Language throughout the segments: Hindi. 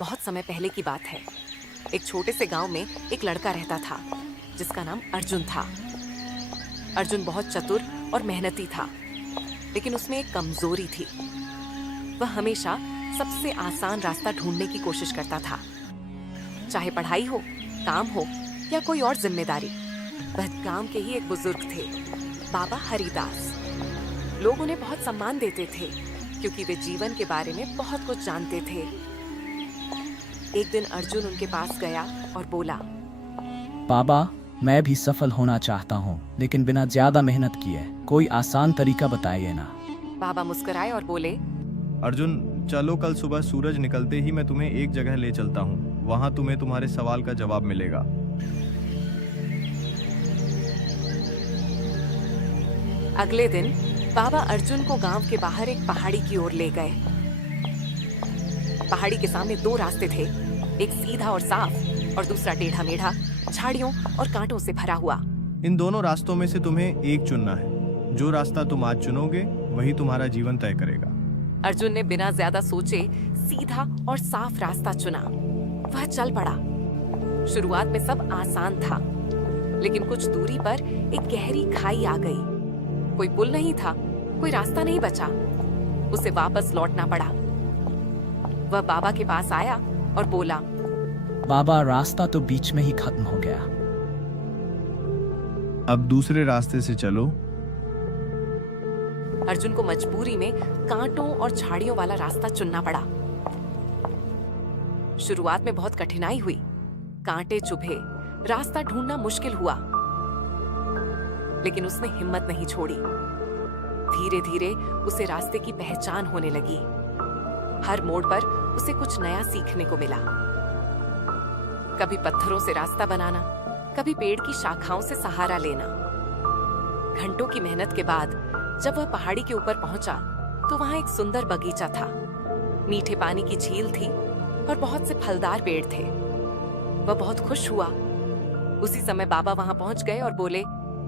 बहुत समय पहले की बात है। एक छोटे से गांव में एक लड़का रहता था जिसका नाम अर्जुन था। अर्जुन बहुत चतुर और मेहनती था, लेकिन उसमें एक कमजोरी थी। वह हमेशा सबसे आसान रास्ता ढूंढने की कोशिश करता था, चाहे पढ़ाई हो, काम हो या कोई और जिम्मेदारी। वह गांव के ही एक बुजुर्ग थे, बाबा हरिदास। लोग उन्हें बहुत सम्मान देते थे क्योंकि वे जीवन के बारे में बहुत कुछ जानते थे। एक दिन अर्जुन उनके पास गया और बोला, बाबा, मैं भी सफल होना चाहता हूँ, लेकिन बिना ज्यादा मेहनत किए कोई आसान तरीका बताइए ना। बाबा मुस्कुराए और बोले, अर्जुन, चलो कल सुबह सूरज निकलते ही मैं तुम्हें एक जगह ले चलता हूँ। वहां तुम्हें तुम्हारे सवाल का जवाब मिलेगा। अगले दिन बाबा अर्जुन को गांव के बाहर एक पहाड़ी की ओर ले गए। पहाड़ी के सामने दो रास्ते थे, एक सीधा और साफ और दूसरा टेढ़ा मेढ़ा, झाड़ियों और कांटों से भरा हुआ। इन दोनों रास्तों में से तुम्हें एक चुनना है। जो रास्ता तुम आज चुनोगे वही तुम्हारा जीवन तय करेगा। अर्जुन ने बिना ज्यादा सोचे सीधा और साफ रास्ता चुना। वह चल पड़ा। शुरुआत में सब आसान था, लेकिन कुछ दूरी पर एक गहरी खाई आ गई। कोई पुल नहीं था, कोई रास्ता नहीं बचा। उसे वापस लौटना पड़ा। वह बाबा के पास आया और बोला, बाबा, रास्ता तो बीच में ही खत्म हो गया। अब दूसरे रास्ते से चलो। अर्जुन को मजबूरी में कांटों और झाड़ियों वाला रास्ता चुनना पड़ा। शुरुआत में बहुत कठिनाई हुई, कांटे चुभे, रास्ता ढूंढना मुश्किल हुआ, लेकिन उसने हिम्मत नहीं छोड़ी। धीरे धीरे उसे रास्ते की पहचान होने लगी। हर मोड़ पर उसे कुछ नया सीखने को मिला। कभी पत्थरों से रास्ता बनाना, कभी पेड़ की शाखाओं से सहारा लेना। घंटों की मेहनत के बाद जब वह पहाड़ी के ऊपर पहुंचा तो वहां एक सुंदर बगीचा था। मीठे पानी की झील थी और बहुत से फलदार पेड़ थे। वह बहुत खुश हुआ। उसी समय बाबा वहां पहुंच गए और बोले,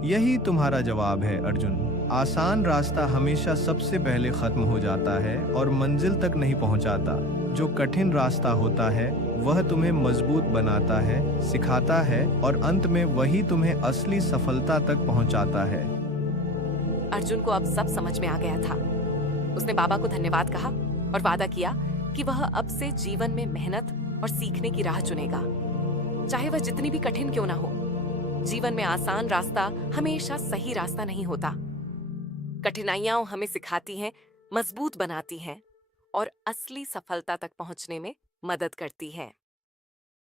यही तुम्हारा जवाब है अर्जुन। आसान रास्ता हमेशा सबसे पहले खत्म हो जाता है और मंजिल तक नहीं पहुंचाता। जो कठिन रास्ता होता है वह तुम्हें मजबूत बनाता है, सिखाता है और अंत में वही तुम्हें असली सफलता तक पहुंचाता है। अर्जुन को अब सब समझ में आ गया था। उसने बाबा को धन्यवाद कहा और वादा किया कि वह अब से जीवन में मेहनत और सीखने की राह चुनेगा, चाहे वह जितनी भी कठिन क्यों ना हो। जीवन में आसान रास्ता हमेशा सही रास्ता नहीं होता। कठिनाइयां हमें सिखाती हैं, मजबूत बनाती हैं और असली सफलता तक पहुंचने में मदद करती हैं।